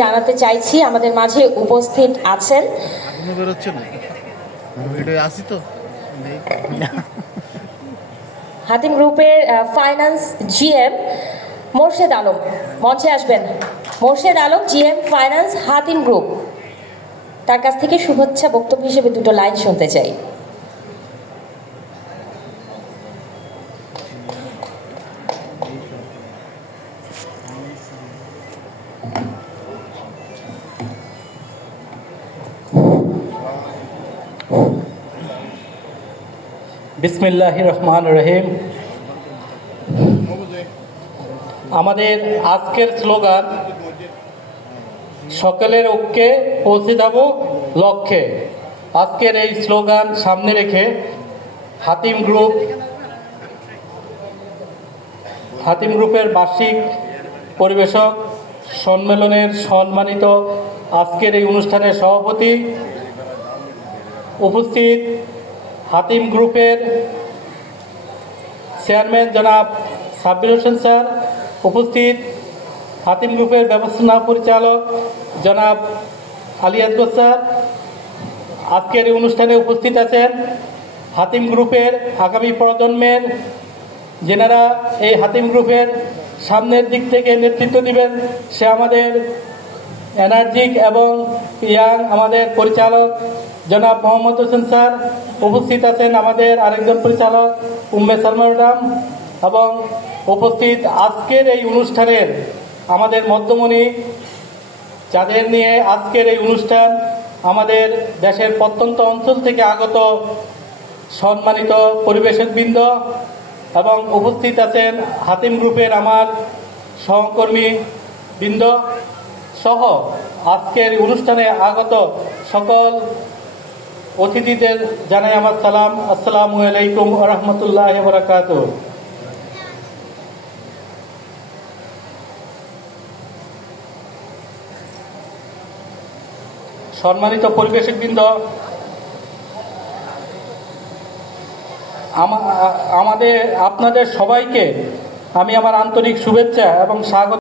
জানাতে চাইছি আমাদের মাঝে উপস্থিত আছেন হাতিম গ্রুপের ফাইন্যান্স জিএম মোর্শেদ আলম। মঞ্চে আসবেন Morshed Alam, GM finance Hatim group. তার কাছ থেকে শুভেচ্ছা বক্তব্য হিসেবে দুটো লাইন শুনতে চাই। বিসমিল্লাহির রহমানির রহিম। আমাদের আজকের স্লোগান সকলের ঐক্যে পৌঁছে যাব লক্ষ্যে। আজকের এই স্লোগান সামনে রেখে হাতিম গ্রুপের বার্ষিক পরিবেশক সম্মেলনের সম্মানিত আজকের এই অনুষ্ঠানের সভাপতি, উপস্থিত হাতিম গ্রুপের চেয়ারম্যান জনাব সাব্বির হোসেন স্যার, উপস্থিত হাতিম গ্রুপের ব্যবস্থাপনা পরিচালক জনাব আলী আসগর স্যার, আজকের এই অনুষ্ঠানে উপস্থিত আছেন হাতিম গ্রুপের আগামী প্রজন্মের যেনারা এই হাতিম গ্রুপের সামনের দিক থেকে নেতৃত্ব দিবেন, সে আমাদের এনার্জিক এবং ইয়াং আমাদের পরিচালক জনাব মোহাম্মদ হোসেন স্যার, উপস্থিত আছেন আমাদের আরেকজন পরিচালক উম্মে সালমা ম্যাডাম, এবং উপস্থিত আজকের এই অনুষ্ঠানের আমাদের মধ্যমণি যাদের নিয়ে আজকের এই অনুষ্ঠান, আমাদের দেশের প্রত্যন্ত অঞ্চল থেকে আগত সম্মানিত পরিবেশকবৃন্দ, এবং উপস্থিত আছেন হাতিম গ্রুপের আমার সহকর্মী বৃন্দ সহ আজকের অনুষ্ঠানে আগত সকল অতিথিদের জানাই আমার সালাম। আসসালামু আলাইকুম ওয়া রাহমাতুল্লাহি ওয়া বারাকাতুহু। সম্মানিত পরিবেশকবৃন্দ, আপনাদের সবাইকে আমি আমার আন্তরিক শুভেচ্ছা এবং স্বাগত